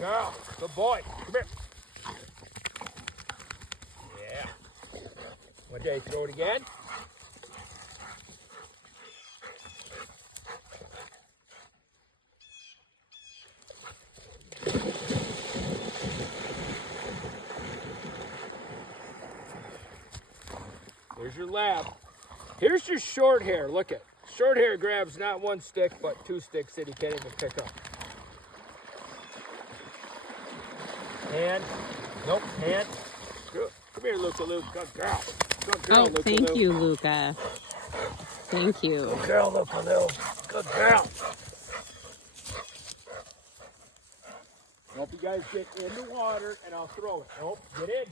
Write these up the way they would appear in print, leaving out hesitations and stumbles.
girl. Good boy. Come here. Yeah. One day, throw it again. Here's your lab. Here's your short hair. Look at short hair grabs not one stick, but two sticks that he can't even pick up. Hand. Nope, hand. Good. Come here, Luca, Luke. Good girl. Good girl, Oh, Luca, thank Luke. you, Luca. Thank you. Good girl, Luca, Luke. Good girl. Hope you guys get in the water and I'll throw it. Nope, get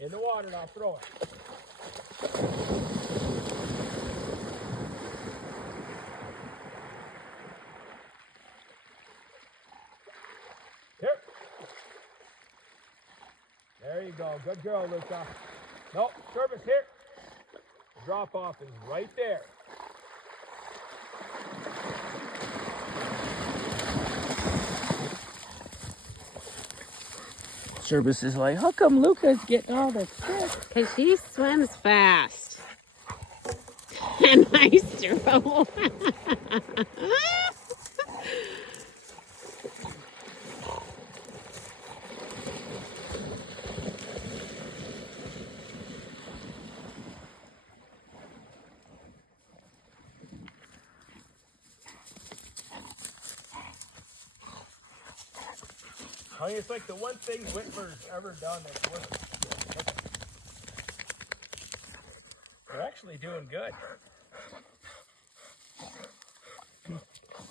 in the water and I'll throw it. Here. There you go. Good girl, Luca. Nope, service here. The drop off is right there. Service is like, how come Luca's getting all the fish? Because she swims fast. And nice throw. I mean, it's like the one thing Whitmer's ever done that's worth it. They're actually doing good.